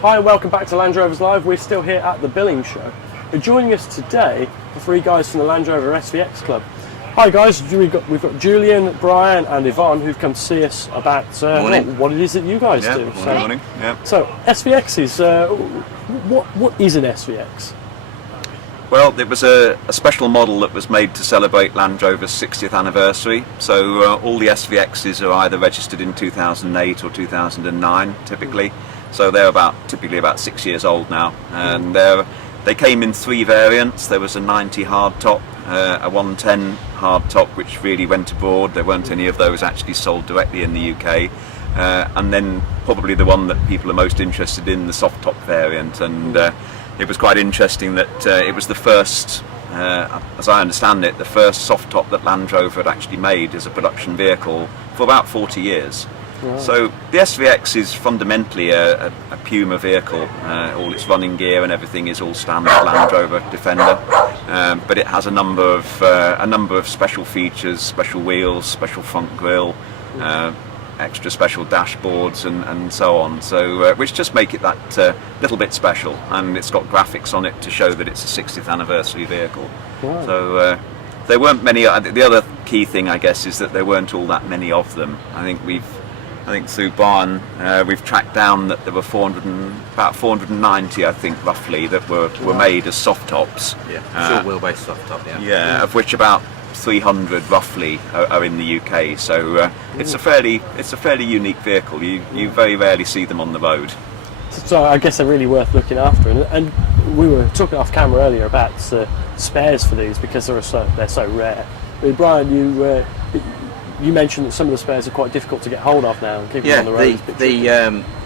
Hi and welcome back to Land Rovers Live. We're still here at the Billing Show. And joining us today are three guys from the Land Rover SVX Club. Hi guys, we've got Julian, Brian and Yvonne who've come to see us about what it is that you guys do. Morning. Yeah. So SVX is, what is an SVX? Well, it was a special model that was made to celebrate Land Rover's 60th anniversary. So all the SVXs are either registered in 2008 or 2009 typically. So they're typically about 6 years old now. And they came in three variants. There was a 90 hardtop, a 110 hardtop which really went abroad. There weren't any of those actually sold directly in the UK. And then probably the one that people are most interested in, the soft top variant. And it was quite interesting that it was the first, as I understand it, the first soft top that Land Rover had actually made as a production vehicle for about 40 years. Wow. So the SVX is fundamentally a Puma vehicle. All its running gear and everything is all standard Land Rover Defender, but it has a number of special features, special wheels, special front grille, extra special dashboards and so on, so which just make it that little bit special, and it's got graphics on it to show that it's a 60th anniversary vehicle. Wow. So there weren't many. The other key thing, I guess, is that there weren't all that many of them. I think through Brian we've tracked down that there were about 490, I think, roughly, that were made as soft tops. Yeah, short wheelbase soft top. Yeah, of which about 300 roughly are in the UK. So it's a fairly unique vehicle. You very rarely see them on the road. So I guess they're really worth looking after. And we were talking off camera earlier about spares for these because they're so rare. I mean, Brian, you mentioned that some of the spares are quite difficult to get hold of now and keep them on the road.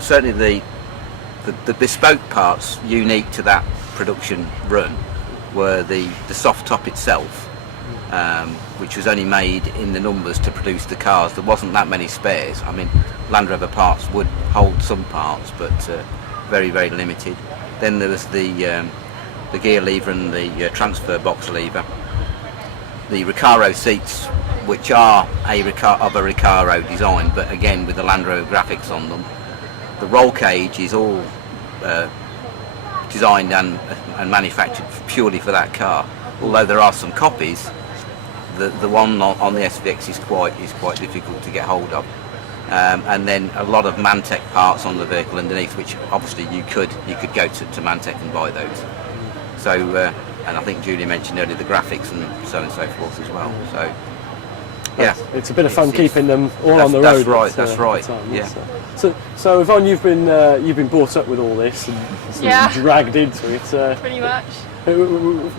Certainly the bespoke parts unique to that production run were the soft top itself, which was only made in the numbers to produce the cars. There wasn't that many spares. I mean, Land Rover parts would hold some parts, but very, very limited. Then there was the gear lever and the transfer box lever. The Recaro seats, which are of a Recaro design, but again with the Land Rover graphics on them. The roll cage is all designed and manufactured purely for that car. Although there are some copies, the one on the SVX is quite difficult to get hold of. And then a lot of Mantec parts on the vehicle underneath, which obviously you could go to Mantec and buy those. So and I think Julie mentioned earlier the graphics and so on and so forth as well. So yeah, it's a bit of fun keeping them all on the road. That's right. Yeah. So Yvonne, you've been brought up with all this and dragged into it. Pretty much. Do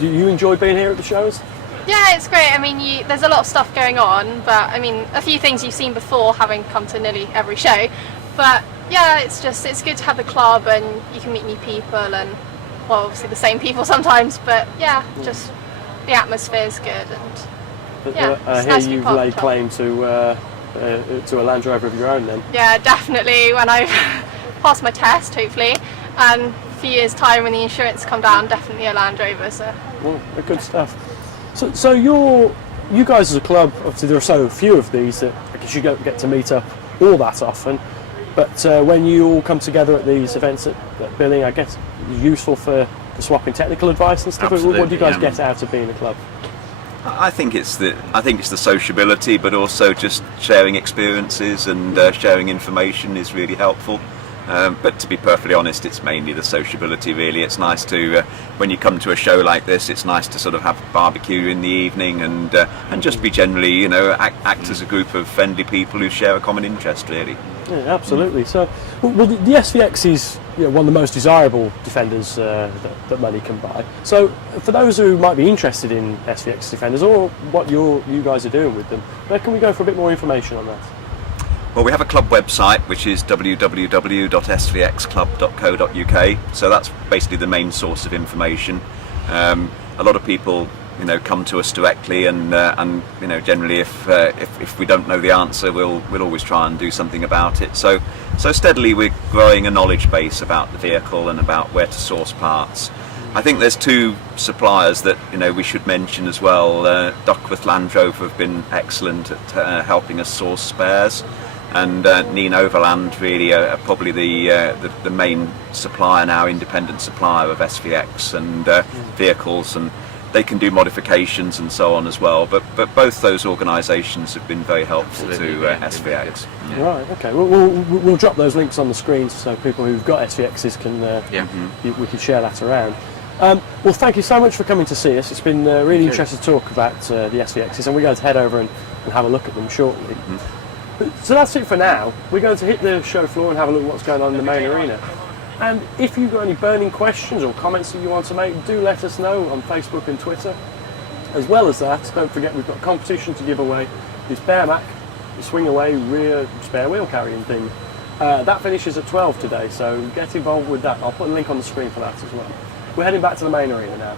you enjoy being here at the shows? Yeah, it's great. I mean, there's a lot of stuff going on, but I mean, a few things you've seen before, having come to nearly every show. But yeah, it's good to have the club, and you can meet new people, and well, obviously the same people sometimes. But yeah, just the atmosphere is good, and I hear nice you've laid claim to a Land Rover of your own, then. Yeah, definitely. When I pass my test, hopefully, and a few years' time when the insurance come down, definitely a Land Rover. So. Well, good stuff. So you guys as a club, obviously there are so few of these that I guess you don't get to meet up all that often, but when you all come together at these events at Billing, I guess it's useful for swapping technical advice and stuff. Absolutely, what do you guys get out of being a club? I think it's the sociability, but also just sharing experiences and sharing information is really helpful. But to be perfectly honest, it's mainly the sociability, really. It's nice to, when you come to a show like this, it's nice to sort of have a barbecue in the evening and just be generally, act as a group of friendly people who share a common interest, really. Yeah, absolutely. So, well, the SVX is one of the most desirable Defenders that money can buy. So, for those who might be interested in SVX Defenders or what you guys are doing with them, where can we go for a bit more information on that? Well, we have a club website which is www.svxclub.co.uk, so that's basically the main source of information. A lot of people come to us directly, and generally if we don't know the answer, we'll always try and do something about it. So steadily we're growing a knowledge base about the vehicle and about where to source parts. I think there's two suppliers that we should mention as well. Duckworth Land Rover have been excellent at helping us source spares. and Neen Overland really are probably the main supplier now, independent supplier of SVX and vehicles, and they can do modifications and so on as well. But both those organisations have been very helpful to SVX. Right. Okay. We'll drop those links on the screen so people who've got SVXs can we can share that around. Well, thank you so much for coming to see us. It's been really interesting to talk about the SVXs, and we're going to head over and have a look at them shortly. So that's it for now. We're going to hit the show floor and have a look at what's going on in the main arena. And if you've got any burning questions or comments that you want to make, do let us know on Facebook and Twitter. As well as that, don't forget we've got a competition to give away this Bearmac swing away rear spare wheel carrying thing. That finishes at 12 today, so get involved with that. I'll put a link on the screen for that as well. We're heading back to the main arena now.